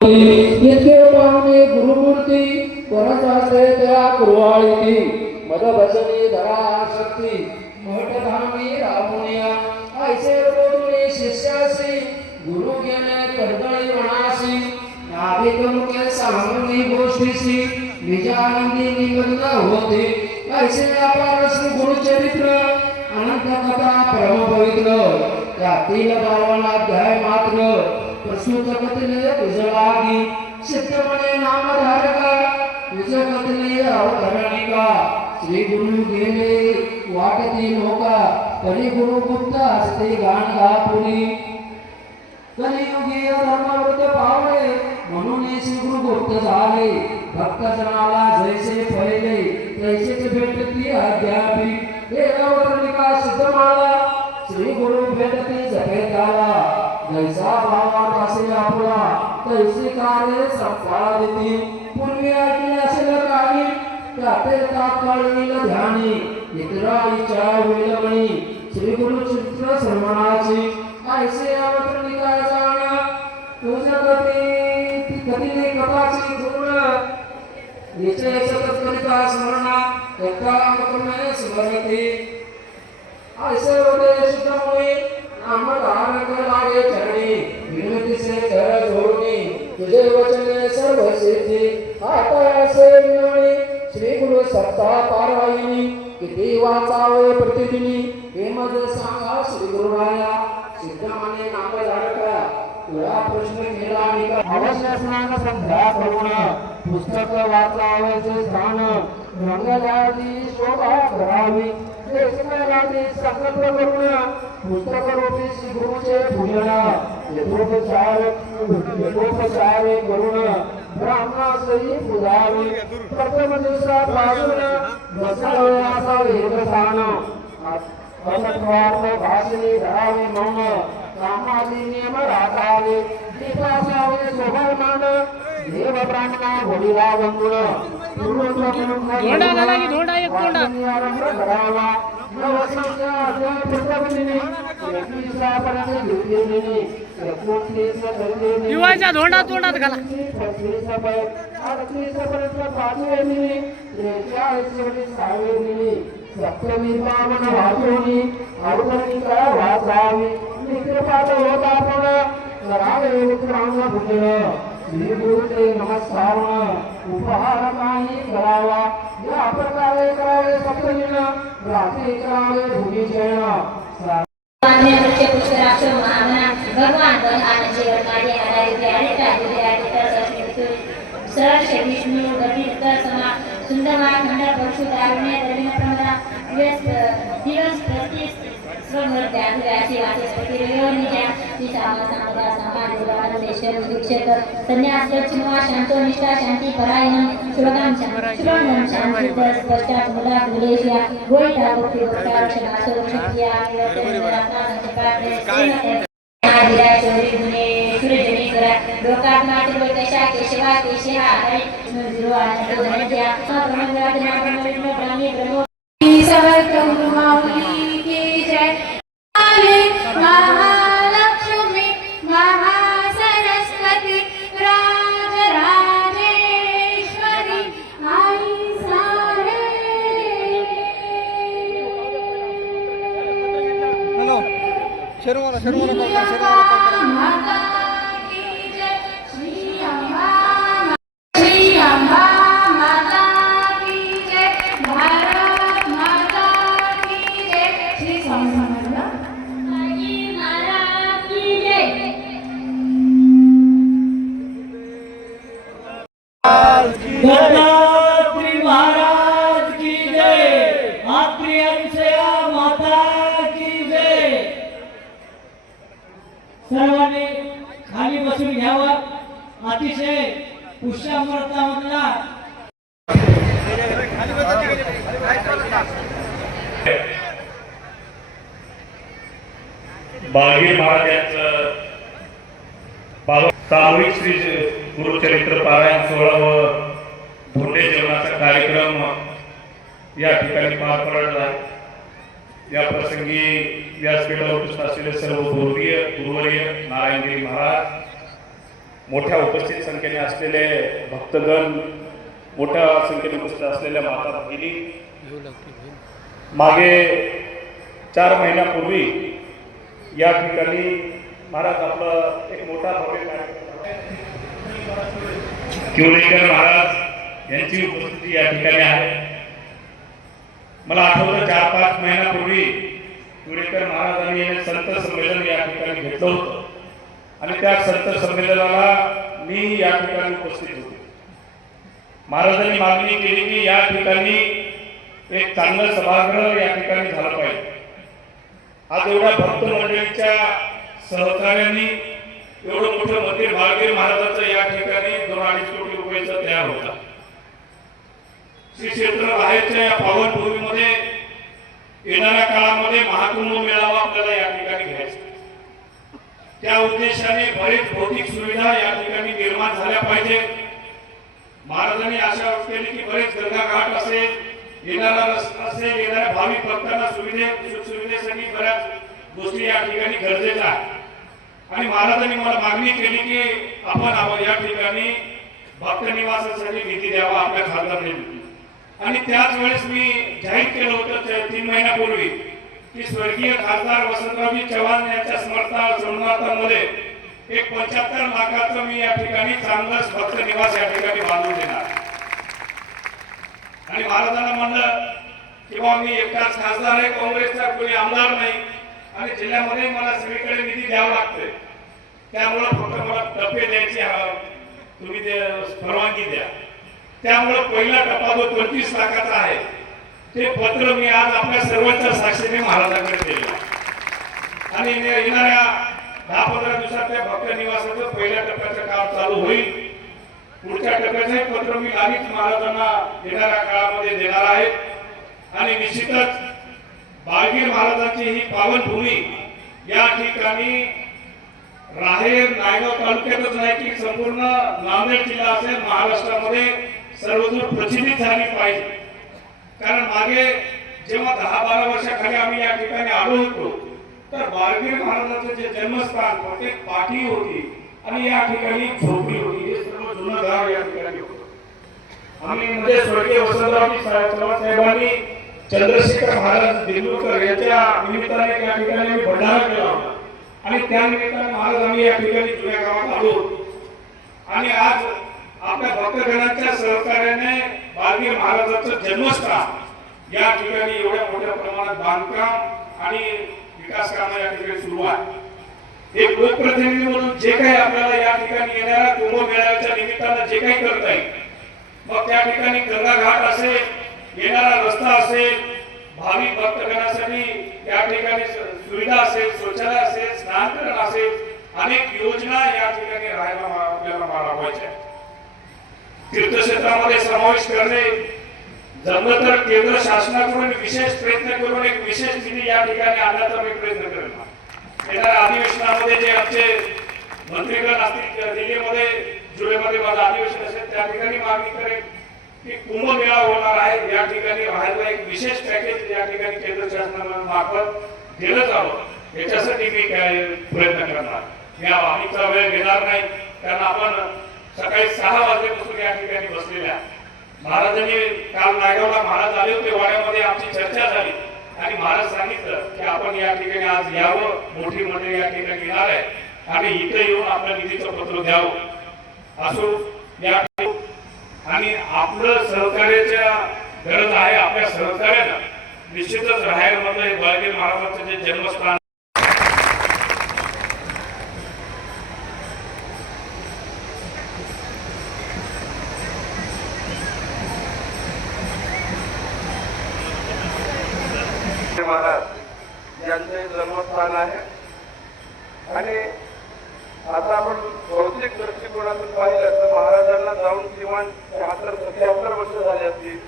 इतके पाहुणे गुरुमूर्ती परसासे त्या कुरवाळी मद भजनी धरा शक्ती मठ धामी रामुनिया ऐसे बोलणे शिष्यासी गुरु गेले कडकळी मनासी नाभिक मुखे सांगणी गोष्टीसी निजानंदी निगंध होते ऐसे अपार श्री गुरुचरित्र अनंत कथा परम पवित्र त्यातील 52 अध्याय मात्र प्रस्तुत कथले तुझलागी शिष्टमणे नामधारका तुझ कथले अवतरणिका श्री गुरु गेले वाटती मोका तरी गुरु गुप्त असते गाण गापुरी कलियुगी धर्मवृत पावले म्हणून श्री गुरु गुप्त झाले भक्तजनाला जैसे फैले तैसेच भेटती अद्यापी हे अवतरणिका सिद्धमाला श्री गुरु भेटती जपेताला जैसा भावात असे आपला तैसे कार्य संपादिती पूर्वी ऐकले असेल काही त्याते तात्काळील ध्यानी इतराईच्या वेळमणी श्री गुरु चित्र श्रवणाची ऐसे अवतरणिका जाण तुझ गती कधी कथाची गुण निश्चय सतत स्मरणा एका मुखमे स्मरती ऐसे होते शुद्धमुळे नामधारक लागे चरणी विनती से कर जोडणी तुझे वचने सर्व सिद्धी आता असे विनवणी श्री गुरु सत्ता पारायणी किती वाचावे प्रतिदिनी हे मज सांगा श्री गुरुराया सिद्धमाने नामधारका तुला प्रश्न केला निका अवश्य स्नान संध्या करून पुस्तक वाचावयाचे स्थान रंगलादी शोभा करावी देशकालादी संकल्प करून पुस्तक रूपी श्री गुरुचे पूजन यथोपचार करून ब्राह्मणासही पूजावे प्रथम दिवसापासून बसावे असा वेदस्थान असत्वार्थ भाषणे धरावे मौन कामादी नियम राखावे दीपासावे शोभामान देव ब्राह्मणा घोडीला वंदुळ धोंडा झाला की धोंडा एक धोंडा दिवाळीचा धोंडा तोंडात घाला सप्तमी पावन वाचोनी अवतरणिका वाचावी निकृपात होता पण करावे उत्तरांग भुजन श्री गुरुचे नमस्कार उपहार काही करावा या प्रकारे करावे सप्तमीन रात्री करावे भूमिशयन भगवान आनंद जीवन कार्य सरळ विष्णु गतित समा सुंदरमा खंड परशु तारुण्य दलिन प्रमदा दिवस प्रति श्रमर ध्यान व्यासी वाचस्पति रविनिजा विसामा सामदा समाज देशर दीक्षक संन्यास चिन्वा शांतो निष्ठा शांति परायण सुलगाम सुलगम शांति पश्चात मुला दुलेशिया गोइता भक्ति भक्ता क्षमा सुरक्षिया रत्ना संचकार आदिरा चोरी गुणे सूर्यजनी करा लोकात मात्र कशा केशवा केशहा हरे गुरु आनंद धनज्ञा प्रमंगराजना प्रमंगराजना ब्राह्मी ब्रह्मो समर्थ गुरुमाऊली की जय महालक्ष्मी महासरस्वती राजराजेश्वरी आई सारे हेलो शर्मा माता की जय श्री अम्बा माता की जय भारत माता की जय श्री स्वामी समर्थ महाराज की जय दत्तात्री महाराज की जय आपली अंशया माता की जय सर्वांनी खाली बसून घ्यावा अतिशय पुष्यामृतामधला बाळगी महाराजांचं सामूहिक श्री गुरुचरित्र पारायण सोहळा व धोंडे जेवणाचा कार्यक्रम या ठिकाणी पार पडला आहे। या प्रसंगी व्यासपीठावर उपस्थित असलेले सर्व गुरुवर्य नारायणगिरी महाराज मोठ्या उपस्थित संख्येने असलेले भक्तगण, मोठ्या संख्येने उपस्थित असलेल्या माता भगिनी, मागे 4 महिन्यापूर्वी या ठिकाणी महाराज आपलं एक मोठा भव्य कार्यक्रम किवलेकर महाराज यांची उपस्थिती या ठिकाणी आहे. मला आठवतं 4-5 महिन्यापूर्वी किवलेकर महाराजांनी संत संमेलन या ठिकाणी घेतलं होतं आणि त्या संत संमेलनाला मी या ठिकाणी उपस्थित होतो. महाराजांनी मागणी केली की या ठिकाणी एक चांगलं सभागृह या ठिकाणी झालं पाहिजे. आज एवढ्या भक्त मंडळीच्या सहकार्याने एवढं मोठं मंदिर बाळगीर महाराजांचं या ठिकाणी 2-2.5 कोटी रुपयाचं तयार होता. श्री क्षेत्र राहेरच्या या पावन भूमीमध्ये येणाऱ्या काळामध्ये महाकुंभ मेळावा आपल्याला या ठिकाणी घ्यायचा. त्या उद्देशाने बरेच भौतिक सुविधा या ठिकाणी निर्माण झाल्या पाहिजे. महाराजांनी आशा केली की बरेच गंगा घाट असेल, येणारा रस्ता असेल, येणाऱ्या भाविक भक्तांना सुविधेसाठी बऱ्याच गोष्टी या ठिकाणी गरजेच्या आहेत. आणि महाराजांनी मला मागणी केली की आपण या ठिकाणी भक्त निवासासाठी निधी द्यावा आपल्या खासदारांनी. आणि त्याच वेळेस मी जाहीर केलं होतं 3 महिन्यापूर्वी की स्वर्गीय खासदार वसंतरावजी चव्हाण यांच्या स्मरणार्थामध्ये एक 75 लाखाचं मी या ठिकाणी चांगलंच भक्त निवास या ठिकाणी बांधून देणार. आणि महाराजांना म्हणलं की बाबा मी एकटाच खासदार आहे, काँग्रेसचा कोणी आमदार नाही आणि जिल्ह्यामध्ये मला सगळीकडे निधी द्यावा लागतोय, त्यामुळं फक्त मला टप्पे द्यायची तुम्ही परवानगी द्या. त्यामुळं पहिला टप्पा जो 25 लाखाचा आहे ते पत्र मी आज आपल्या सर्वांच्या साक्षीने महाराजांकडे दिलं. आणि येणाऱ्या 10-15 दिवसात त्या भक्त निवासाचं पहिल्या टप्प्याचं काम चालू होईल. पुढच्या टप्प्याचे पत्र मी लागलीच महाराजांना येणाऱ्या काळामध्ये देणार आहे. आणि निश्चितच बाळगीर महाराजांची ही पावनभूमी या ठिकाणी राहेर नायगाव तालुक्यातच नाही की संपूर्ण नांदेड जिल्हा असेल, महाराष्ट्रामध्ये सर्वदूर प्रसिद्धी झाली पाहिजे. कारण मागे जेव्हा 10-12 वर्षाखाली आम्ही या ठिकाणी आलो होतो तर बाळगीर महाराजांचं जे जन्मस्थान प्रत्येक पाठी होती आणि या ठिकाणी झोपडी होती. हे सर्व जुनं गाव या ठिकाणी होतं. आम्ही म्हणजे स्वर्गीय वसंतरावजी चव्हाण साहेबांनी चंद्रशेखर महाराज देगलूरकर यांच्या निमित्ताने या ठिकाणी भंडारा केला होता आणि त्या निमित्ताने महाराज आम्ही या ठिकाणी जुन्या गावात आलो. आणि आज आपल्या भक्तगणांच्या सहकार्याने बाळगीर महाराजांचं जन्मस्थान या ठिकाणी एवढ्या मोठ्या प्रमाणात बांधकाम आणि विकास कामं या ठिकाणी सुरू आहे. एक लोकप्रतिनिधी म्हणून जे काही आपल्याला या ठिकाणी येणाऱ्या कुंभमेळ्याच्या निमित्तानं जे काही करता येईल, मग त्या ठिकाणी गंगा घाट असेल, येणारा रस्ता असेल, भाविक भक्तगणांसाठी या ठिकाणी सुविधा असेल, शौचालय असेल, स्नानकरण असेल, अनेक योजना या ठिकाणी आपल्याला राबवायच्या. तीर्थक्षेत्रामध्ये समावेश करणे, जमलं तर केंद्र शासनाकडून विशेष प्रयत्न करून एक विशेष निधी या ठिकाणी आणण्याचा मी प्रयत्न करेन. येणाऱ्या अधिवेशनामध्ये जे आमचे मंत्रीगण असतील, दिल्लीमध्ये जुलैमध्ये माझं अधिवेशन असेल, त्या ठिकाणी मागणी करेन की कुंभमेळा होणार आहे, या ठिकाणी राहायला एक विशेष पॅकेज या ठिकाणी केंद्र शासनामार्फत दिलं जावं, याच्यासाठी मी काय प्रयत्न करणार. या आम्हीचा वेळ घेणार नाही, कारण आपण सकाळी 6 वाजल्यापासून या ठिकाणी बसलेल्या. महाराजांनी काल नायगावला महाराज आले होते, वाड्यामध्ये आमची चर्चा झाली आणि महाराज सांगितलं की आपण या ठिकाणी आज यावं, मोठी मंडळी या ठिकाणी येणार आहे आणि इथे येऊन आपल्या निधीचं पत्र द्यावं असो या. आणि आपलं सहकार्याच्या गरज आहे. आपल्या सहकार्यानं निश्चितच राहेरमधलं हे बाळगीर महाराजांचं जे जन्मस्थान महाराज यांचे जन्मस्थान आहे. आणि आता आपण भौतिक दृष्टिकोनातून पाहिलं तर महाराजांना जाऊन किमान 76-77 वर्ष झाली असतील.